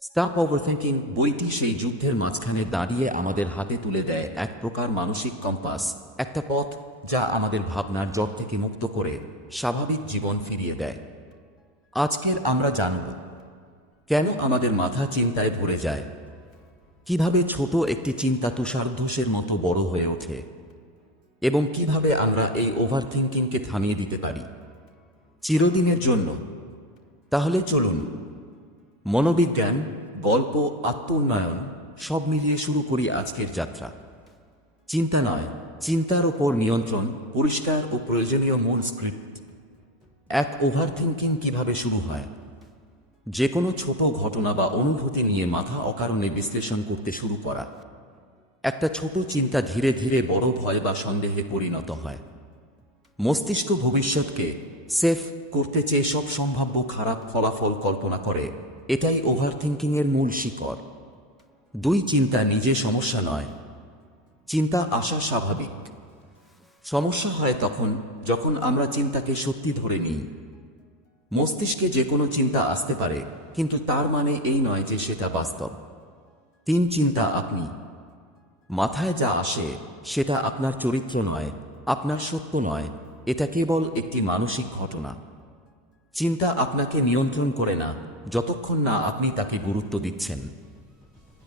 Stop overthinking বইটি সেই যুদ্ধের মাঝখানে দাঁড়িয়ে আমাদের হাতে তুলে দেয় এক প্রকার মানসিক কম্পাস, একটা পথ যা আমাদের ভাবনার জট থেকে মুক্ত করে স্বাভাবিক জীবন ফিরিয়ে দেয়। আজকের আমরা জানব কেন আমাদের মাথা চিন্তায় ভরে যায়, কিভাবে ছোট একটি চিন্তা তুষারধসের মতো বড় হয়ে ওঠে, এবং কিভাবে আমরা এই ওভারথিংকিংকে থামিয়ে দিতে পারি চিরদিনের জন্য। তাহলে চলুন মনোবিজ্ঞান, গল্প, আত্ম-উন্নয়ন সব মিলিয়ে শুরু করি আজকের যাত্রা। চিন্তা নয়, চিন্তার ওপর নিয়ন্ত্রণ, পরিষ্কার ও প্রয়োজনীয় মূল স্ক্রিপ্ট। এক ওভারথিংকিং কিভাবে শুরু হয়? যে কোনো ছোট ঘটনা বা অনুভূতি নিয়ে মাথা অকারণে বিশ্লেষণ করতে শুরু করা। একটা ছোট চিন্তা ধীরে ধীরে বড় ভয় বা সন্দেহে পরিণত হয়। মস্তিষ্ক ভবিষ্যৎকে সেফ করতে চেয়ে সব সম্ভাব্য খারাপ ফলাফল কল্পনা করে। এটাই ওভারথিংকিংয়ের মূল শিকড়। দুই, চিন্তা নিজে সমস্যা নয়, চিন্তা আসা স্বাভাবিক। সমস্যা হয় তখন যখন আমরা চিন্তাকে সত্যি ধরে নিই। মস্তিষ্কে যে কোনো চিন্তা আসতে পারে, কিন্তু তার মানে এই নয় যে সেটা বাস্তব। তিন, চিন্তা আপনি। মাথায় যা আসে সেটা আপনার চরিত্র নয়, আপনার সত্য নয়, এটা কেবল একটি মানসিক ঘটনা। চিন্তা আপনাকে নিয়ন্ত্রণ করে না যতক্ষণ না আপনি তাকে গুরুত্ব দিচ্ছেন।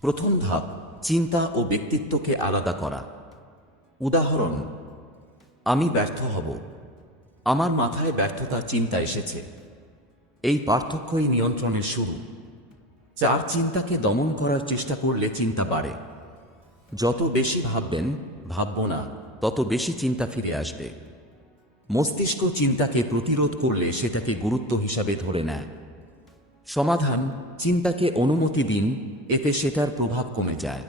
প্রথম ধাপ, চিন্তা ও ব্যক্তিত্বকে আলাদা করা। উদাহরণ: আমি ব্যর্থ হব। আমার মাথায় ব্যর্থতার চিন্তা এসেছে। এই পার্থক্যই নিয়ন্ত্রণের শুরু। চার, চিন্তাকে দমন করার চেষ্টা করলে চিন্তা বাড়ে। যত বেশি ভাববেন, ভাবব না, তত বেশি চিন্তা ফিরে আসবে। মস্তিষ্ক চিন্তাকে প্রতিরোধ করলে সেটাকে গুরুত্ব হিসাবে ধরে নেয়। সমাধান: চিন্তাকে অনুমতি দিন, এতে সেটার প্রভাব কমে যায়।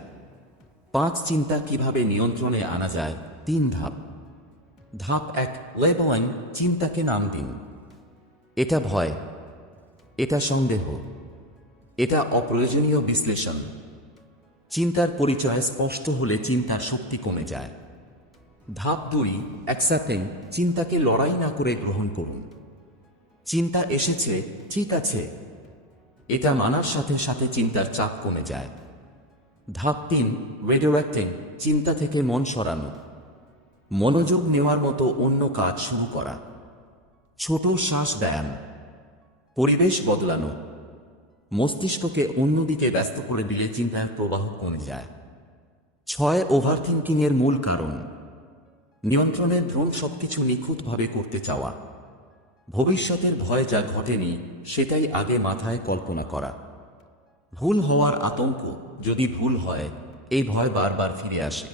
পাঁচ, চিন্তা কিভাবে নিয়ন্ত্রণে আনা যায়। তিন ধাপ। ধাপ এক, লেবেলিং। চিন্তাকে নাম দিন। এটা ভয়, এটা সন্দেহ, এটা অপ্রয়োজনীয় বিশ্লেষণ। চিন্তার পরিচয় স্পষ্ট হলে চিন্তার শক্তি কমে যায়। ধাপ দুই, অ্যাকসেপ্টিং। চিন্তাকে লড়াই না করে গ্রহণ করুন। চিন্তা এসেছে, ঠিক আছে, এটা মানার সাথে সাথে চিন্তার চাপ কমে যায়। ধাপ তিন, রিডিরেক্টিং। চিন্তা থেকে মন সরানো, মনোযোগ নেওয়ার মতো অন্য কাজ শুরু করা। ছোট শ্বাস ব্যায়াম, পরিবেশ বদলানো, মস্তিষ্ককে অন্যদিকে ব্যস্ত করে দিলে চিন্তার প্রবাহ কমে যায়। ছয়, ওভারথিংকিংয়ের মূল কারণ। নিয়ন্ত্রণের ভ্রম, সবকিছু নিখুঁতভাবে করতে চাওয়া। ভবিষ্যতের ভয়, যা ঘটেনি সেটাই আগে মাথায় কল্পনা করা। ভুল হওয়ার আতঙ্ক, যদি ভুল হয় এই ভয় বারবার ফিরে আসে।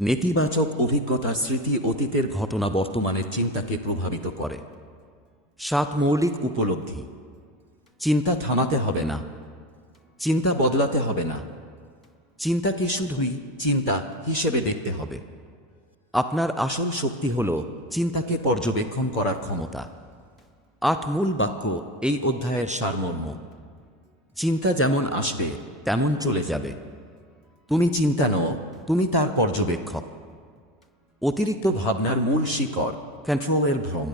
নেতিবাচক অভিজ্ঞতার স্মৃতি, অতীতের ঘটনা বর্তমানের চিন্তাকে প্রভাবিত করে। সাত, মৌলিক উপলব্ধি। চিন্তা থামাতে হবে না, চিন্তা বদলাতে হবে না, চিন্তাকে শুধুই চিন্তা হিসেবে দেখতে হবে। আপনার আসল শক্তি হল চিন্তাকে পর্যবেক্ষণ করার ক্ষমতা। আট, মূল বাক্য, এই অধ্যায়ের সারমর্ম। চিন্তা যেমন আসবে তেমন চলে যাবে। তুমি চিন্তা নও, তুমি তার পর্যবেক্ষক। অতিরিক্ত ভাবনার মূল শিকড়, কন্ট্রোলের ভ্রম।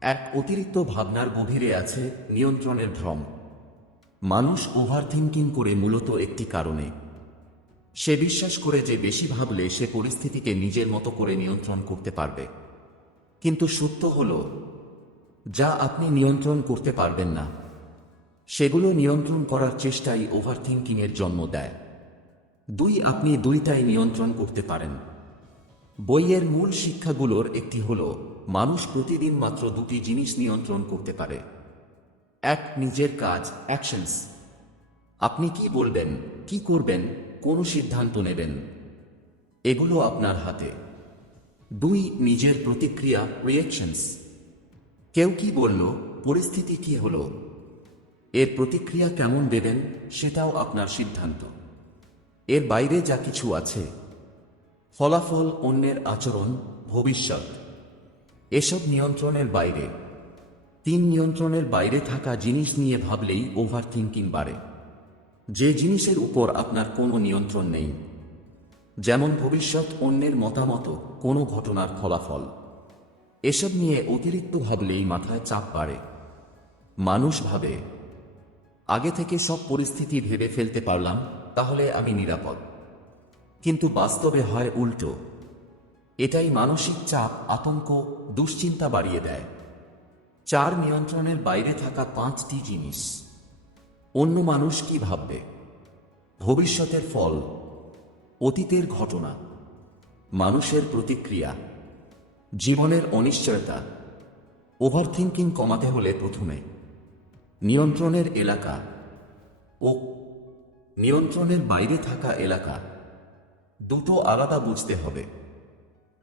এক, অতিরিক্ত ভাবনার গভীরে আছে নিয়ন্ত্রণের ভ্রম। মানুষ ওভারথিংকিং করে মূলত একটি কারণে। সে বিশ্বাস করে যে বেশি ভাবলে সে পরিস্থিতিকে নিজের মতো করে নিয়ন্ত্রণ করতে পারবে। কিন্তু সত্য হল, যা আপনি নিয়ন্ত্রণ করতে পারবেন না সেগুলো নিয়ন্ত্রণ করার চেষ্টাই ওভারথিংকিংয়ের জন্ম দেয়। দুই, আপনি দুইটাই নিয়ন্ত্রণ করতে পারেন। বইয়ের মূল শিক্ষাগুলোর একটি হল, মানুষ প্রতিদিন মাত্র দুটি জিনিস নিয়ন্ত্রণ করতে পারে। এক, নিজের কাজ, অ্যাকশনস। আপনি কি বলবেন, কি করবেন, কোন সিদ্ধান্ত নেবেন, এগুলো আপনার হাতে। দুই, নিজের প্রতিক্রিয়া, রিঅ্যাকশনস। কেউ কি বলল, পরিস্থিতি কি হলো, এর প্রতিক্রিয়া কেমন দেবেন সেটাও আপনার সিদ্ধান্ত। এর বাইরে যা কিছু আছে, ফলাফল, অন্যের আচরণ, ভবিষ্যৎ, এসব নিয়ন্ত্রণের বাইরে। তিন, নিয়ন্ত্রণের বাইরে থাকা জিনিস নিয়ে ভাবলেই ওভারথিংকিং বাড়ে। যে জিনিসের উপর আপনার কোনো নিয়ন্ত্রণ নেই, যেমন ভবিষ্যৎ, অন্যের মতামত, কোনো ঘটনার ফলাফল, এসব নিয়ে অতিরিক্ত ভাবলেই মাথায় চাপ বাড়ে। মানুষ ভাবে, আগে থেকে সব পরিস্থিতি ভেবে ফেলতে পারলাম, তাহলে আমি নিরাপদ। কিন্তু বাস্তবে হয় উল্টো। এটাই মানসিক চাপ, আতঙ্ক, দুশ্চিন্তা বাড়িয়ে দেয়। 4 নিয়ন্ত্রণের বাইরে থাকা 5টি জিনিস। অন্য মানুষ কি ভাববে, ভবিষ্যতের ফল, অতীতের ঘটনা, মানুষের প্রতিক্রিয়া, জীবনের অনিশ্চয়তা। ওভারথিংকিং কমাতে হলে প্রথমে নিয়ন্ত্রণের এলাকা ও নিয়ন্ত্রণের বাইরে থাকা এলাকা দুটো আলাদা বুঝতে হবে।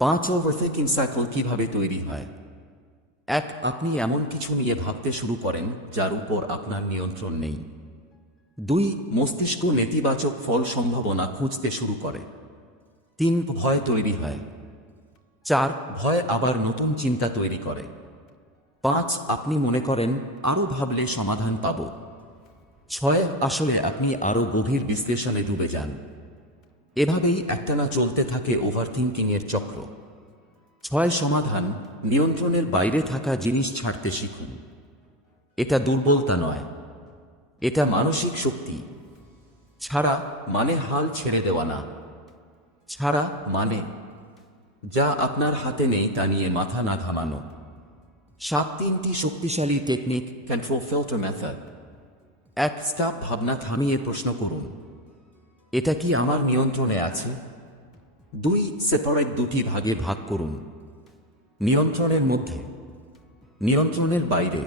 5 ওভারথিংকিং সাইকেল কিভাবে তৈরি হয়। 1. আপনি এমন কিছু নিয়ে ভাবতে শুরু করেন যার উপর আপনার নিয়ন্ত্রণ নেই। 2. মস্তিষ্ক নেতিবাচক ফল সম্ভাবনা খুঁজতে শুরু করে। 3. ভয় তৈরি হয়। 4. ভয় আবার নতুন চিন্তা তৈরি করে। 5. আপনি মনে করেন আরও ভাবলে সমাধান পাব। 6. আসলে আপনি আরও গভীর বিশ্লেষণে ডুবে যান। এভাবেই একটানা চলতে থাকে ওভারথিংকিংয়ের চক্র। 6. সমাধান, নিয়ন্ত্রণের বাইরে থাকা জিনিস ছাড়তে শিখুন। এটা দুর্বলতা নয়, এটা মানসিক শক্তি। ছাড়া মানে হাল ছেড়ে দেওয়া না। ছাড়া মানে যা আপনার হাতে নেই তা নিয়ে মাথা না ঘামানো। 7. 3টি শক্তিশালী technique control filter method. 1. Stop, ভাবনা থামিয়ে প্রশ্ন করুন, এটা কি আমার নিয়ন্ত্রণে আছে? 2. সেপারেট, দুটি ভাগে ভাগ করুন, নিয়ন্ত্রণের মধ্যে, নিয়ন্ত্রণের বাইরে।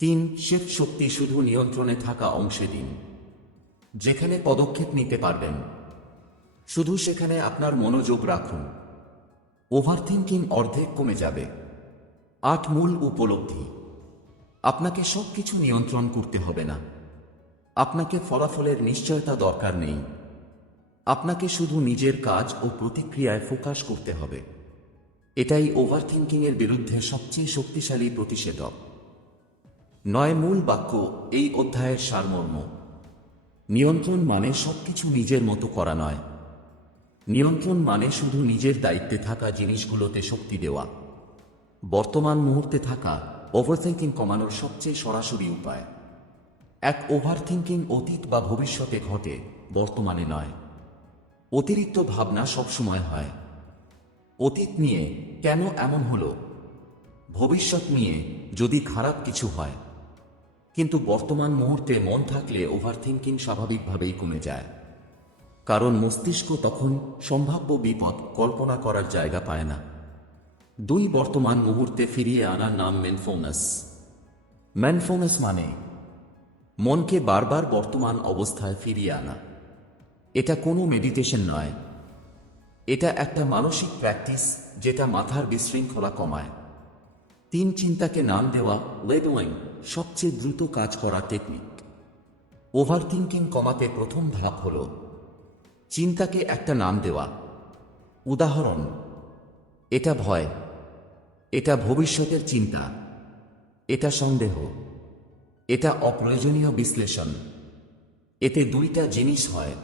3. শিফট, শক্তি শুধু নিয়ন্ত্রণে থাকা অংশে দিন। যেখানে পদক্ষেপ নিতে পারবেন শুধু সেখানে আপনার মনোযোগ রাখুন। ওভারথিংকিং অর্ধেক কমে যাবে। 8. মূল উপলব্ধি, আপনাকে সবকিছু নিয়ন্ত্রণ করতে হবে না। আপনাকে ফলাফলের নিশ্চয়তা দরকার নেই। আপনাকে শুধু নিজের কাজ ও প্রতিক্রিয়ায় ফোকাস করতে হবে। এটাই ওভারথিংকিংয়ের বিরুদ্ধে সবচেয়ে শক্তিশালী প্রতিষেধক। 9. মূল বাক্য, এই অধ্যায়ের সারমর্ম। নিয়ন্ত্রণ মানে সবকিছু নিজের মতো করা নয়। নিয়ন্ত্রণ মানে শুধু নিজের দায়িত্বে থাকা জিনিসগুলোতে শক্তি দেওয়া। বর্তমান মুহূর্তে থাকা ওভারথিংকিং কমানোর সবচেয়ে সরাসরি উপায়। 1. ওভারথিংকিং অতীত বা ভবিষ্যতে ঘটে, বর্তমানে নয়। অতিরিক্ত ভাবনা সবসময় হয় অতীত নিয়ে, কেন এমন হলো, ভবিষ্যৎ নিয়ে, যদি খারাপ কিছু হয়। কিন্তু বর্তমান মুহূর্তে মন থাকলে ওভারথিংকিং স্বাভাবিকভাবেই কমে যায়। কারণ মস্তিষ্ক তখন সম্ভাব্য বিপদ কল্পনা করার জায়গা পায় না। 2. বর্তমান মুহূর্তে ফিরিয়ে আনার নাম মাইন্ডফুলনেস। মাইন্ডফুলনেস মানে মনকে বারবার বর্তমান অবস্থায় ফিরিয়ে আনা। এটা কোনো মেডিটেশন নয়, এটা একটা মানসিক প্র্যাকটিস যেটা মাথার বিশৃঙ্খলা কমায়। 3. চিন্তাকে নাম দেওয়া, লেবেলিং, সবচেয়ে দ্রুত কাজ করা টেকনিক। ওভারথিংকিং কমাতে প্রথম ধাপ হল চিন্তাকে একটা নাম দেওয়া। উদাহরণ, এটা ভয়, এটা ভবিষ্যতের চিন্তা, এটা সন্দেহ, এটা অপ্রয়োজনীয় বিশ্লেষণ। এতে 2টা জিনিস হয়।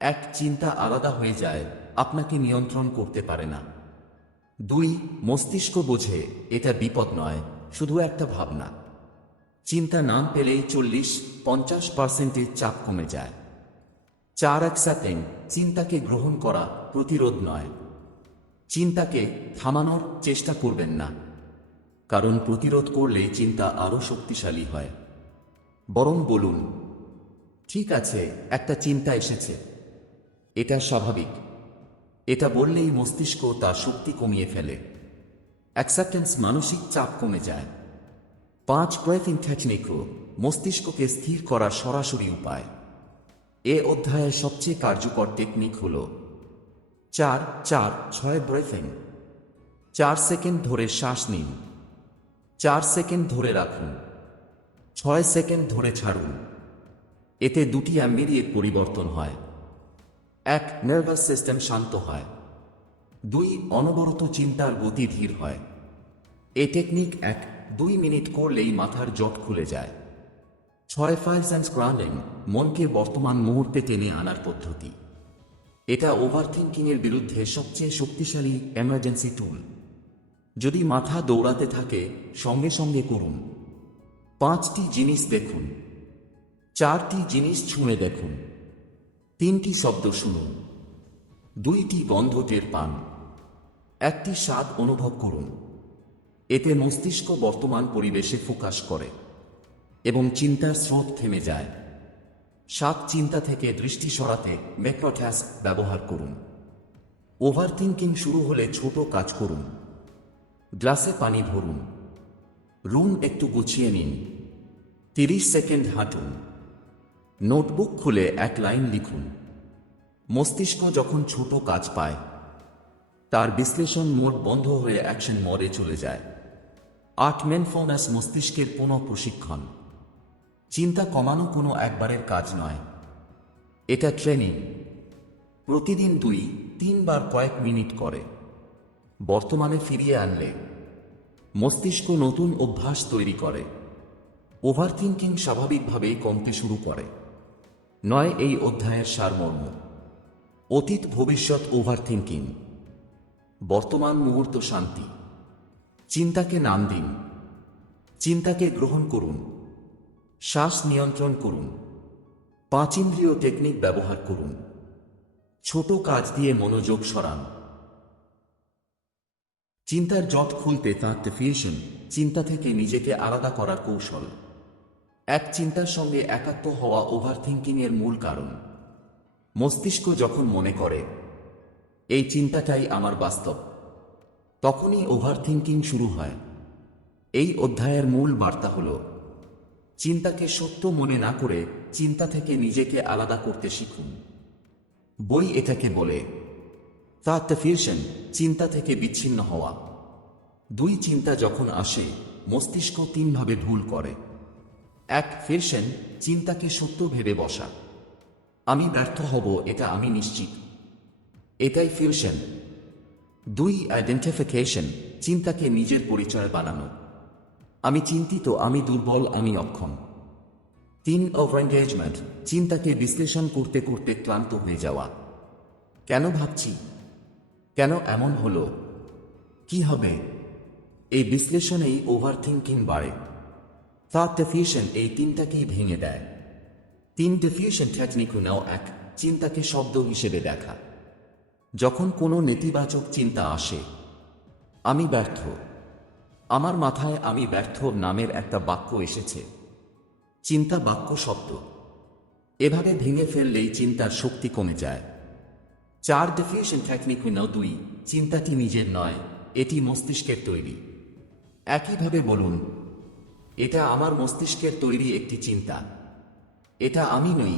1. চিন্তা আলাদা হয়ে যায়, আপনাকে নিয়ন্ত্রণ করতে পারে না। 2. মস্তিষ্ক বোঝে এটা বিপদ নয়, শুধু একটা ভাবনা। চিন্তা নাম পেলেই 40-50% চাপ কমে যায়। 4. অ্যাকসেপ্টিং, চিন্তাকে গ্রহণ করা, প্রতিরোধ নয়। চিন্তাকে থামানোর চেষ্টা করবেন না, কারণ প্রতিরোধ করলেই চিন্তা আরও শক্তিশালী হয়। বরং বলুন, ঠিক আছে, একটা চিন্তা এসেছে, এটা স্বাভাবিক। এটা বললেই মস্তিষ্ক তার শক্তি কমিয়ে ফেলে। অ্যাকসেপ্টেন্স, মানসিক চাপ কমে যায়। 5. ব্রেথিং টেকনিক, মস্তিষ্ককে স্থির করার সরাসরি উপায়। এ অধ্যায়ের সবচেয়ে কার্যকর টেকনিক হল 4-4-6 ব্রেথিং। 4 সেকেন্ড ধরে শ্বাস নিন, 4 সেকেন্ড ধরে রাখুন, 6 সেকেন্ড ধরে ছাড়ুন। এতে 2টি ইমিডিয়েট পরিবর্তন হয়। 1. নার্ভাস সিস্টেম শান্ত হয়। 2. অনবরত চিন্তার গতি ধীর হয়। এই টেকনিক 1-2 মিনিট করলেই মাথার জট খুলে যায়। 6. 5 সেন্স গ্রাউন্ডিং, মনকে বর্তমান মুহূর্তে টেনে আনার পদ্ধতি। এটা ওভারথিংকিংয়ের বিরুদ্ধে সবচেয়ে শক্তিশালী এমার্জেন্সি টুল। যদি মাথা দৌড়াতে থাকে, সঙ্গে সঙ্গে করুন। 5টি জিনিস দেখুন, 4টি জিনিস ছুঁয়ে দেখুন। 3টি শব্দ শুনুন। 2টি গন্ধ টের পান। 1টি স্বাদ অনুভব করুন। এতে মস্তিষ্ক বর্তমান পরিবেশে ফোকাস করে এবং চিন্তার স্রোত থেমে যায়। 7 চিন্তা থেকে দৃষ্টি সরাতে ম্যাক্রোটাস্ক ব্যবহার করুন। ওভারথিংকিং শুরু হলে ছোট কাজ করুন। গ্লাসে পানি ভরুন। রুম একটু গুছিয়ে নিন। 30 সেকেন্ড হাঁটুন। নোটবুক খুলে 1 লাইন লিখুন। মস্তিষ্ক যখন ছোট কাজ পায় তার বিশ্লেষণ মোড বন্ধ হয়ে অ্যাকশন মোডে চলে যায়। 8 মাইন্ডফুলনেস মস্তিষ্কের পুনঃ প্রশিক্ষণ। চিন্তা কমানো কোনো একবারের কাজ নয়, এটা ট্রেনিং। প্রতিদিন 2-3 বার কয়েক মিনিট করে বর্তমানে ফিরিয়ে আনলে মস্তিষ্ক নতুন অভ্যাস তৈরি করে। ওভারথিংকিং স্বাভাবিকভাবেই কমতে শুরু করে। 9 এই অধ্যায়ের সারমর্ম। অতীত ভবিষ্যৎ ওভারথিংকিং। বর্তমান মুহূর্ত শান্তি। চিন্তাকে নাম দিন। চিন্তাকে গ্রহণ করুন। শ্বাস নিয়ন্ত্রণ করুন। 5 ইন্দ্রিয় টেকনিক ব্যবহার করুন। ছোট কাজ দিয়ে মনোযোগ সরান। চিন্তার জট খুলতে তার ডেফিনিশন, চিন্তা থেকে নিজেকে আলাদা করার কৌশল। এক চিন্তার সঙ্গে একাত্ম হওয়া ওভারথিংকিং এর মূল কারণ। মস্তিষ্ক যখন মনে করে এই চিন্তাটাই আমার বাস্তব, তখনই ওভারথিংকিং শুরু হয়। এই অধ্যায়ের মূল বার্তা হল চিন্তাকে সত্য মনে না করে চিন্তা থেকে নিজেকে আলাদা করতে শিখুন। বই এটাকে বলে থট ডিফিউশন, চিন্তা থেকে বিচ্ছিন্ন হওয়া। 2 চিন্তা যখন আসে মস্তিষ্ক 3 ভাবে ভুল করে। 1 ফিউশন, চিন্তাকে সত্য ভেবে বসা। আমি ব্যর্থ হব, এটা আমি নিশ্চিত, এটাই ফিউশন। 2 আইডেন্টিফিকেশন, চিন্তাকে নিজের পরিচয় বানানো। আমি চিন্তিত, আমি দুর্বল, আমি অক্ষম। 3 ওভার এনগেজমেন্ট, চিন্তাকে বিশ্লেষণ করতে করতে ক্লান্ত হয়ে যাওয়া। কেন ভাবছি? কেন এমন হলো? কি হবে? এই বিশ্লেষণেই ওভারথিংকিং বাড়ে। থট ডিফিউশন এই 3টাকেই ভেঙে দেয়। 3 ডিফিউশন টেকনিক নাও। 1 চিন্তাকে শব্দ হিসেবে দেখা। যখন কোনো নেতিবাচক চিন্তা আসে, আমি ব্যর্থ, আমার মাথায় আমি ব্যর্থ নামের একটা বাক্য এসেছে। চিন্তা বাক্য শব্দ। এভাবে ভেঙে ফেললেই চিন্তার শক্তি কমে যায়। 4 ডিফিউশন টেকনিক নাও। 2 চিন্তাটি নিজের নয়, এটি মস্তিষ্কের তৈরি। একইভাবে বলুন, এটা আমার মস্তিষ্কের তৈরি একটি চিন্তা, এটা আমি নই।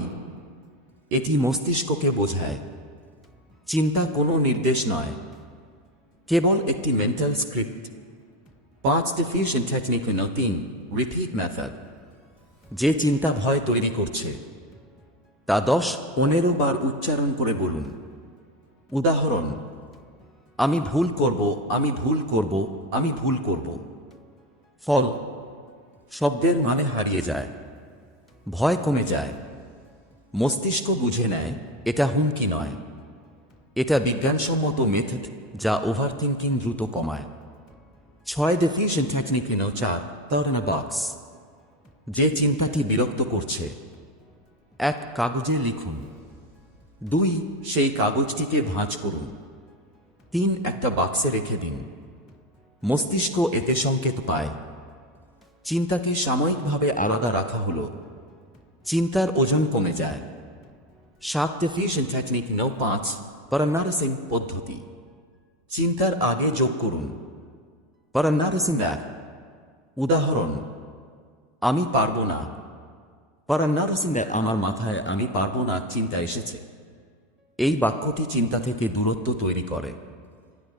এটি মস্তিষ্ককে বোঝায় চিন্তা কোনো নির্দেশ নয়, কেবল একটি মেন্টাল স্ক্রিপ্ট। 5 ডিফিউশন টেকনিক নাও। 3 রিপিট মেথড। যে চিন্তা ভয় তৈরি করছে তা 10-15 বার উচ্চারণ করে বলুন। উদাহরণ, আমি ভুল করব, আমি ভুল করব, আমি ভুল করব। ফল, শব্দের মানে হারিয়ে যায়, ভয় কমে যায়, মস্তিষ্ক বুঝে নেয় এটা হুমকি নয়, এটা বিজ্ঞানসম্মত মেথড যা ওভারথিংকিং দ্রুত কমায়। 6 ডিফিউশন টেকনিক নাও। 4 টার্ন বক্স। যে চিন্তাটি বিরক্ত করছে 1 কাগজে লিখুন। 2 সেই কাগজটিকে ভাঁজ করুন। 3 একটা বাক্সে রেখে দিন। মস্তিষ্ক এতে সংকেত পায় চিন্তাকে সাময়িকভাবে আলাদা রাখা হলো, চিন্তার ওজন কমে যায়। 7 ডিফিউশন টেকনিক নাও। 5 পরানারসিং পদ্ধতি। চিন্তার আগে যোগ করুন পরানারসিং। উদাহরণ, আমি পারবো না। পরানারসিং, আমার মাথায় আমি পারবো না চিন্তা এসেছে। এই বাক্যটি চিন্তা থেকে দূরত্ব তৈরি করে।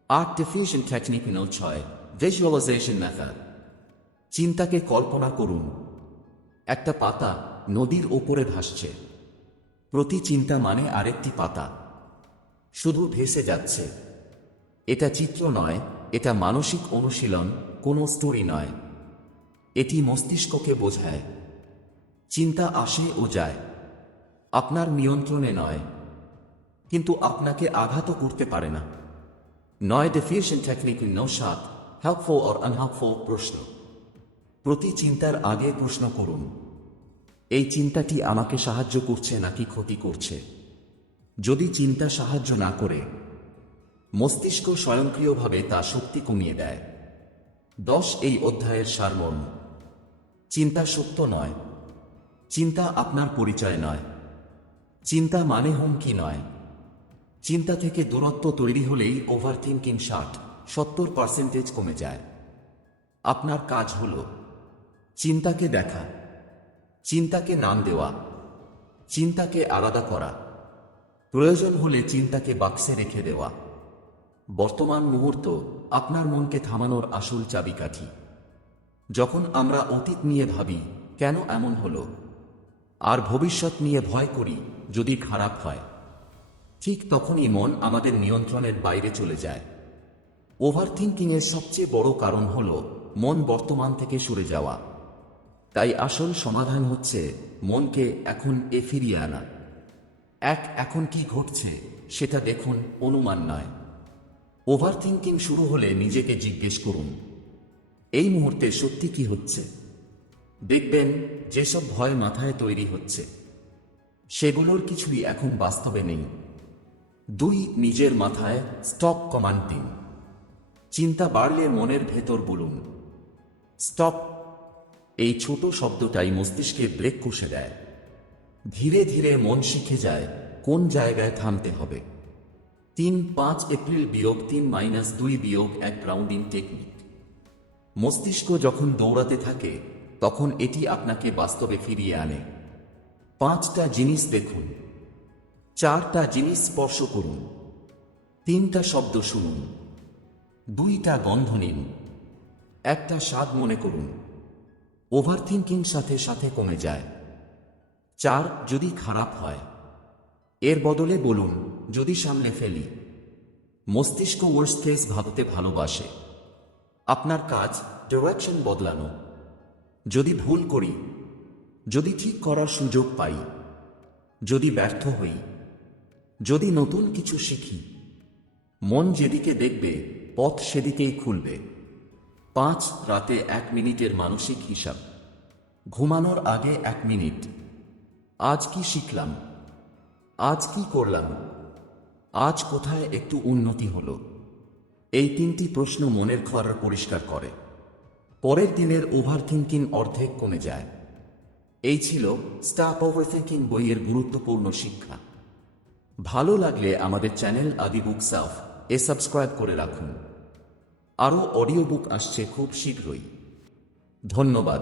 8 ডিফিউশন টেকনিক নাও। 6 ভিজুয়ালাইজেশন মেথড। চিন্তাকে কল্পনা করুন একটা পাতা নদীর ওপরে ভাসছে। প্রতি চিন্তা মানে আরেকটি পাতা শুধু ভেসে যাচ্ছে। এটা চিত্র নয়, এটা মানসিক অনুশীলন, কোনো স্টোরি নয়। এটি মস্তিষ্ককে বোঝায় চিন্তা আসে ও যায়, আপনার নিয়ন্ত্রণে নয়, কিন্তু আপনাকে আঘাতও করতে পারে না। 9 ডিফিউশন টেকনিক নাও। 7 হেল্পফুল অর আনহেল্পফুল প্রশ্ন। প্রতি চিন্তার আগে প্রশ্ন করুন, এই চিন্তাটি আমাকে সাহায্য করছে নাকি ক্ষতি করছে? যদি চিন্তা সাহায্য না করে, মস্তিষ্ক স্বয়ংক্রিয়ভাবে তা শক্তি কমিয়ে দেয়। 10 এই অধ্যায়ের সারমর্ম। চিন্তা সত্য নয়। চিন্তা আপনার পরিচয় নয়। চিন্তা মানে হুমকি নয়। চিন্তা থেকে দূরত্ব তৈরি হলেই ওভারথিংকিং 60-70% কমে যায়। আপনার কাজ হল চিন্তাকে দেখা, চিন্তাকে নাম দেওয়া, চিন্তাকে আলাদা করা, প্রয়োজন হলে চিন্তাকে বাক্সে রেখে দেওয়া। বর্তমান মুহূর্ত আপনার মনকে থামানোর আসল চাবিকাঠি। যখন আমরা অতীত নিয়ে ভাবি, কেন এমন হলো, আর ভবিষ্যৎ নিয়ে ভয় করি, যদি খারাপ হয়, ঠিক তখনই মন আমাদের নিয়ন্ত্রণের বাইরে চলে যায়। ওভারথিংকিংয়ের সবচেয়ে বড় কারণ হল মন বর্তমান থেকে সরে যাওয়া। তাই আসল সমাধান হচ্ছে মনকে এখন ফিরিয়ে আনা। এখন কি ঘটছে সেটা দেখুন, অনুমান নয়। ওভারথিংকিং শুরু হলে নিজেকে জিজ্ঞেস করুন, এই মুহূর্তে সত্যি কি হচ্ছে? দেখবেন যেসব ভয় মাথায় তৈরি হচ্ছে, সেগুলোর কিছুই এখন বাস্তবে নেই। 2 নিজের মাথায় স্টপ কমান্ড দিন। চিন্তা বাড়লে মনের ভেতর বলুন, স্টপ। এই ছোট শব্দটাই মস্তিষ্কে ব্রেক কষে দেয়। ধীরে ধীরে মন শিখে যায় কোন জায়গায় থামতে হবে। 3-5 এপ্রিল -3-2-1 গ্রাউন্ডিং টেকনিক। মস্তিষ্ক যখন দৌড়াতে থাকে, তখন এটি আপনাকে বাস্তবে ফিরিয়ে আনে। 5টা জিনিস দেখুন, 4টা জিনিস স্পর্শ করুন, 3টা শব্দ শুনুন, 2টা গন্ধ নিন, 1টা স্বাদ মনে করুন। ওভারথিংকিং সাথে সাথে কমে যায়। 4 যদি খারাপ হয়, এর বদলে বলুন, যদি সামলে ফেলি। মস্তিষ্ক ওয়ার্স্ট কেস ভাবতে ভালোবাসে। আপনার কাজ ডিরেকশন বদলানো। যদি ভুল করি, যদি ঠিক করার সুযোগ পাই, যদি ব্যর্থ হই, যদি নতুন কিছু শিখি, মন যেদিকে দেখবে পথ সেদিকেই খুলবে। 5 রাতে 1 মিনিটের মানসিক হিসাব। ঘুমানোর আগে 1 মিনিট। আজ কি শিখলাম? আজ কি করলাম? আজ কোথায় একটু উন্নতি হলো? এই 3টি প্রশ্ন মনের খরা পরিষ্কার করে। পরের দিনের ওভারথিংকিং অর্ধেক কমে যায়। এই ছিল স্টপ ওভারথিংকিং বইয়ের গুরুত্বপূর্ণ শিক্ষা। ভালো লাগলে আমাদের চ্যানেল আদি বুকস সাবস্ক্রাইব করে রাখুন। আরও অডিও বুক আসছে খুব শীঘ্রই। ধন্যবাদ।